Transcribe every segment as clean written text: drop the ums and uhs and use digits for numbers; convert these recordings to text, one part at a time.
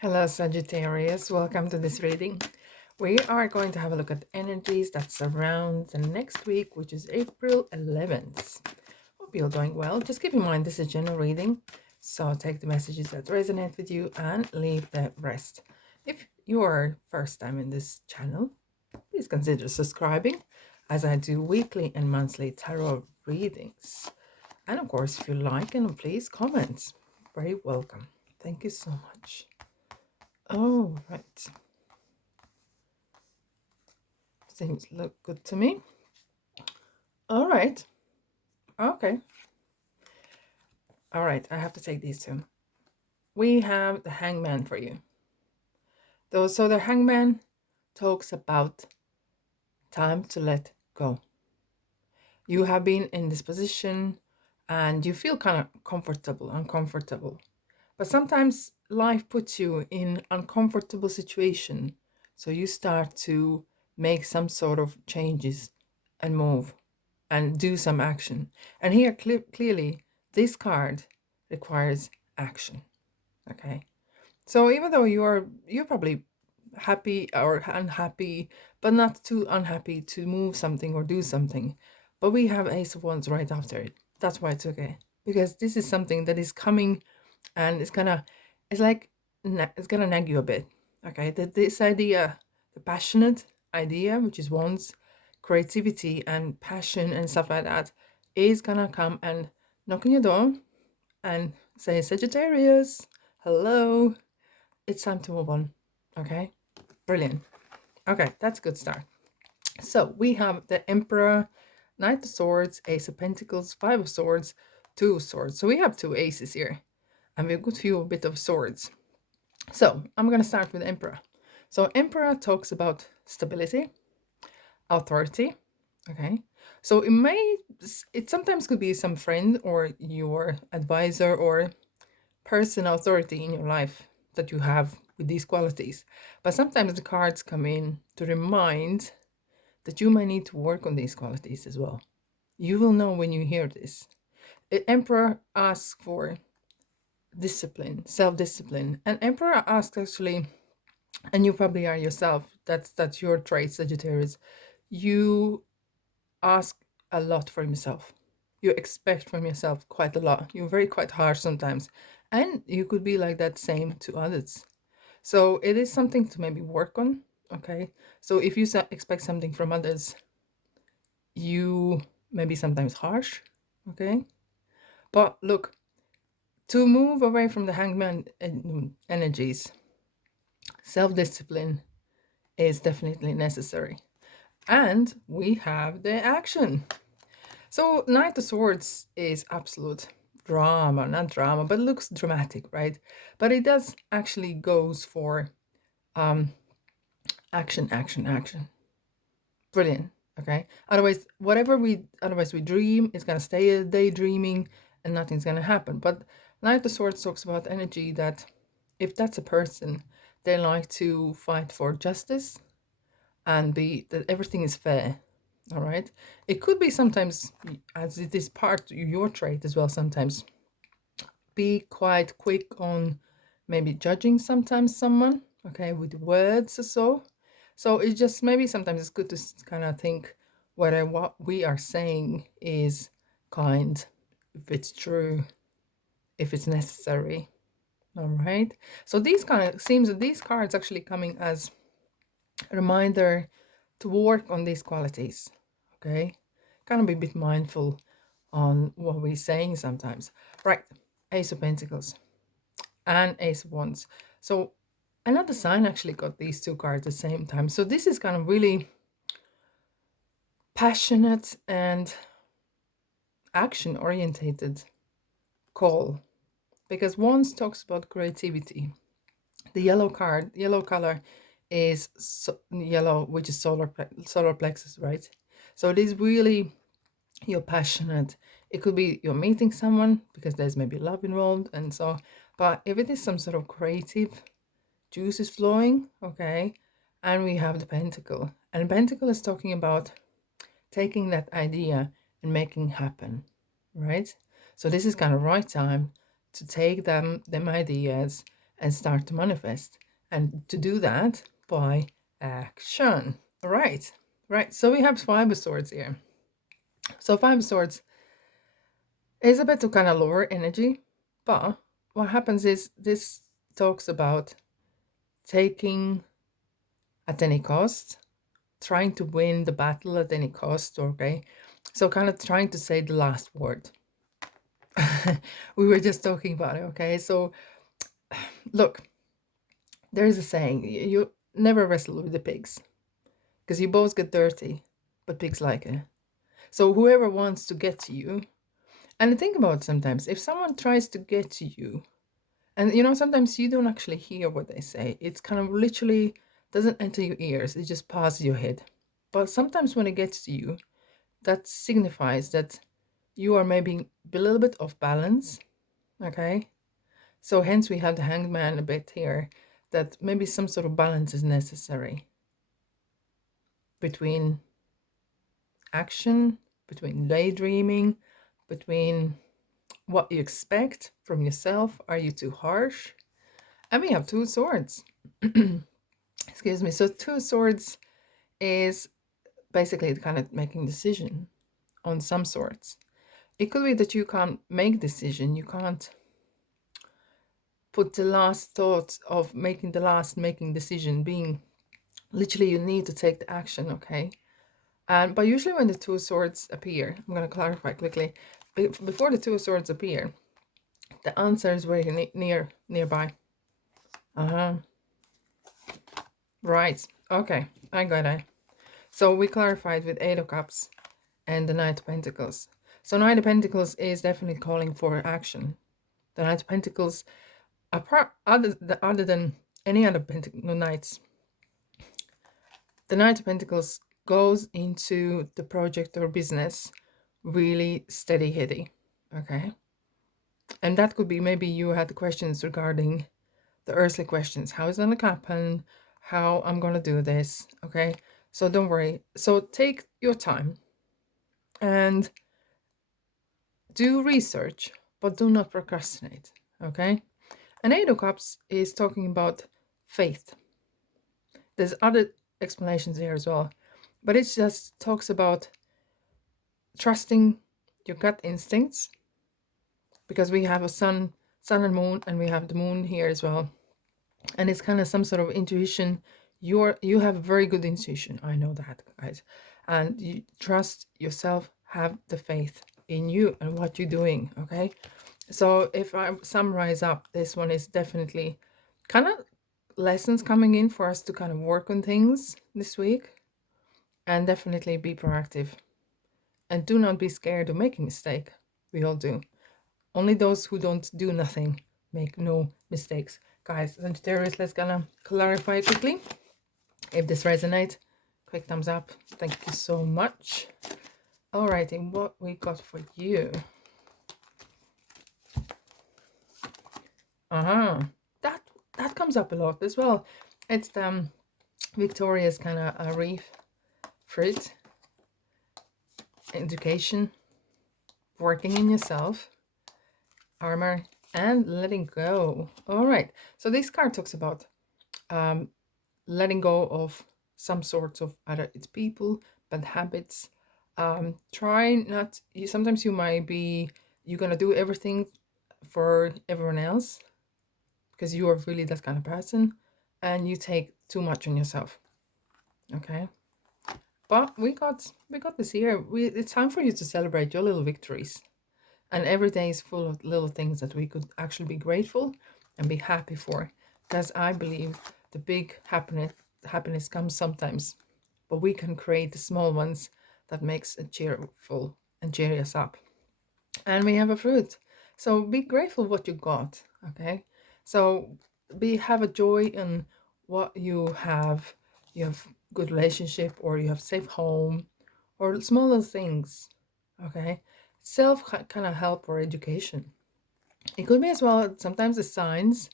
Hello, Sagittarius. Welcome to this reading. We are going to have a look at energies that surround the next week, which is April 11th. Hope you're doing well. Just keep in mind this is general reading, so take the messages that resonate with you and leave the rest. If you are first time in this channel, please consider subscribing, as I do weekly and monthly tarot readings. And of course, if you like, and please comment. Very welcome. Thank you so much. Oh, right. Seems look good to me. All right. Okay. All right. I have to take these two. We have the hangman for you. So the hangman talks about time to let go. You have been in this position and you feel kind of uncomfortable. But sometimes life puts you in uncomfortable situation. So you start to make some sort of changes and move and do some action. And here clearly this card requires action. Okay. So even though you're probably happy or unhappy, but not too unhappy to move something or do something. But we have Ace of Wands right after it. That's why it's okay. Because this is something that is coming and it's like it's gonna nag you a bit. Okay. This idea, the passionate idea, which is Wands, creativity and passion and stuff like that, is gonna come and knock on your door and say, Sagittarius, hello, it's time to move on. Okay, brilliant. Okay, that's a good start. So we have the Emperor, Knight of Swords, Ace of Pentacles, Five of Swords, Two of Swords. So we have two aces here, and we have a good few bit of swords. So I'm gonna start with Emperor. So Emperor talks about stability, authority. Okay, so it sometimes could be some friend or your advisor or person authority in your life that you have with these qualities. But sometimes the cards come in to remind that you might need to work on these qualities as well. You will know when you hear this. Emperor asks for discipline, self-discipline. And Emperor asks actually, and you probably are yourself, that's your trait, Sagittarius. You ask a lot from yourself. You expect from yourself quite a lot. You're very quite harsh sometimes. And you could be like that same to others. So it is something to maybe work on. Okay. So if you expect something from others, you may be sometimes harsh. Okay. But look, to move away from the hangman energies, self-discipline is definitely necessary. And we have the action. So Knight of Swords is absolute drama, not drama, but it looks dramatic, right? But it does actually goes for action, action, action. Brilliant. Okay. Otherwise we dream, it's gonna stay a daydreaming and nothing's gonna happen. But Knight of Swords talks about energy that if that's a person, they like to fight for justice and be that everything is fair. All right. It could be sometimes, as it is part of your trait as well, sometimes be quite quick on maybe judging sometimes someone, okay, with words or so. So it's just maybe sometimes it's good to kind of think whether what we are saying is kind, if it's true, if it's necessary. All right. So these kind of seems that these cards actually coming as a reminder to work on these qualities. Okay. Kind of be a bit mindful on what we're saying sometimes. Right. Ace of Pentacles and Ace of Wands. So another sign actually got these two cards at the same time. So this is kind of really passionate and action orientated call, because Wands talks about creativity. The yellow color is yellow, which is solar plexus, right? So it is really, you're passionate. It could be you're meeting someone because there's maybe love involved and so, but if it is some sort of creative juice is flowing, okay. And we have the pentacle, and pentacle is talking about taking that idea and making happen, right? So this is kind of right time to take them ideas and start to manifest. And to do that by action. Right, right. So we have Five of Swords here. So Five of Swords is a bit of kind of lower energy, but what happens is this talks about taking at any cost, trying to win the battle at any cost, okay? So kind of trying to say the last word. We were just talking about it, okay? So look, there is a saying, you never wrestle with the pigs because you both get dirty, but pigs like it. So whoever wants to get to you, and think about it sometimes, if someone tries to get to you, and sometimes you don't actually hear what they say, it's kind of literally doesn't enter your ears, it just passes your head. But sometimes when it gets to you, that signifies that you are maybe a little bit off balance, okay? So hence we have the Hanged Man a bit here, that maybe some sort of balance is necessary between action, between daydreaming, between what you expect from yourself. Are you too harsh? And we have Two Swords. Excuse me. So Two Swords is basically kind of making decision on some sorts. It could be that you can't make decision. You can't put the last thought of making decision being literally you need to take the action, okay? But usually when the Two Swords appear, I'm going to clarify quickly. Before the Two Swords appear, the answer is very nearby. Right. Okay. I got it. So we clarified with Eight of Cups and the Knight of Pentacles. So Knight of Pentacles is definitely calling for action. The Knight of Pentacles, other than any other Knights, the Knight of Pentacles goes into the project or business really steady heady, okay? And that could be maybe you had questions regarding the earthly questions. How is it going to happen? How I'm going to do this, okay? So don't worry. So take your time and do research, but do not procrastinate, okay? And Eight of Cups is talking about faith. There's other explanations here as well, but it just talks about trusting your gut instincts, because we have a sun and moon, and we have the moon here as well, and it's kind of some sort of intuition. You have very good intuition, I know that, guys, and you trust yourself, have the faith in you and what you're doing, okay? So if I summarize up, this one is definitely kind of lessons coming in for us to kind of work on things this week, and definitely be proactive and do not be scared of making a mistake. We all do. Only those who don't do nothing make no mistakes. Guys, Sagittarius, let's gonna clarify quickly. If this resonates, quick thumbs up. Thank you so much. Alrighty, what we got for you? That comes up a lot as well. It's the Victoria's kind of a reef fruit, education, working in yourself, armor, and letting go. All right, so this card talks about letting go of some sorts of either it's people, bad habits. Try not, sometimes you might be, you're gonna do everything for everyone else because you are really that kind of person, and you take too much on yourself, okay? But we got this here. It's time for you to celebrate your little victories, and every day is full of little things that we could actually be grateful and be happy for, because I believe the big happiness comes sometimes, but we can create the small ones that makes it cheerful and cheer us up. And we have a fruit, so be grateful what you got, okay? So have a joy in what you have. You have good relationship, or you have safe home, or smaller things, okay? Self kind of help or education. It could be as well sometimes the signs.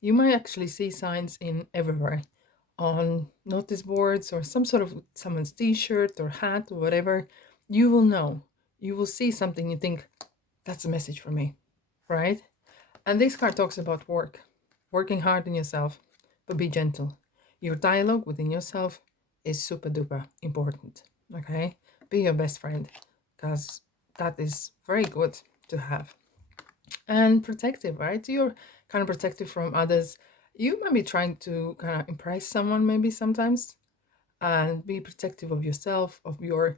You might actually see signs in everywhere, on notice boards or some sort of someone's t-shirt or hat or whatever. You will know, you will see something, you think that's a message for me, right? And this card talks about work. working hard on yourself, but be gentle. Your dialogue within yourself is super duper important. Okay, be your best friend, because that is very good to have. And protective, right? You're kind of protective from others. You might be trying to kind of impress someone, maybe sometimes, and be protective of yourself, of your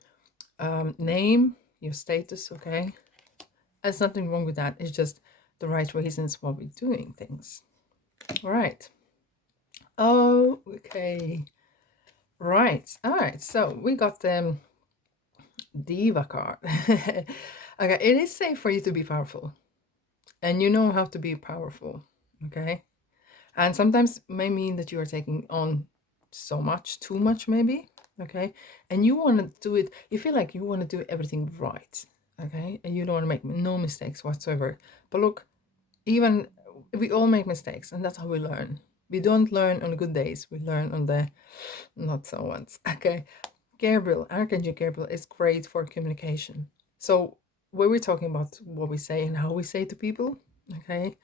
name, your status. Okay, there's nothing wrong with that. It's just the right reasons why we're doing things. All right. Oh, okay. Right. All right. So we got the Diva card. Okay. It is safe for you to be powerful, and you know how to be powerful. Okay. And sometimes may mean that you are taking on so much, too much, maybe. Okay. And you want to do it, you feel like you want to do everything right. Okay. And you don't want to make no mistakes whatsoever. But look, even we all make mistakes, and that's how we learn. We don't learn on good days, we learn on the not so ones. Okay. Gabriel, Archangel Gabriel is great for communication. So when we're talking about what we say and how we say to people, okay,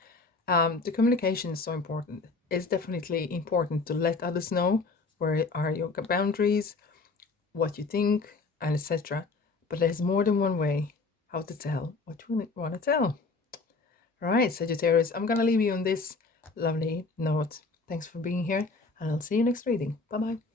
the communication is so important. It's definitely important to let others know where are your boundaries, what you think, and etc. But there's more than one way how to tell what you want to tell. All right, Sagittarius, I'm gonna leave you on this lovely note. Thanks for being here, and I'll see you next reading. Bye bye.